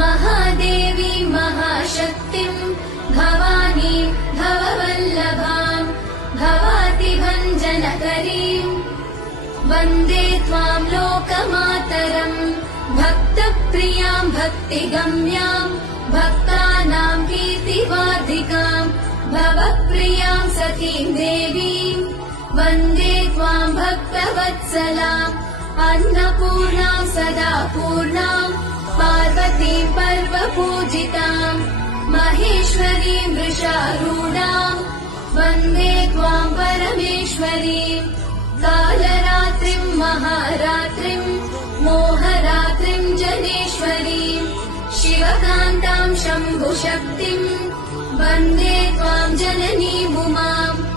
महादेवी महाशक्तिम् भवानीं भववल्लभाम् भवातिभञ्जनकरीम् वन्दे त्वां लोकमातरम् भक्तप्रियाम् भक्तिगम्याम् भक्तानां कीर्तिवार्धिकाम् भवप्रियां सखीं देवीम् वन्दे त्वां भक्तवत्सलाम् अन्नपूर्णां सदा पूर्णां पार्वतीं पर्वपूजिताम् महेश्वरीं वृषारूढां वन्दे त्वां परमेश्वरीं कालरात्रिं महारात्रिं मोहरात्रिं जनेश्वरीं शिवकान्तां शम्भुशक्तिं वन्दे त्वां जननीमुमाम्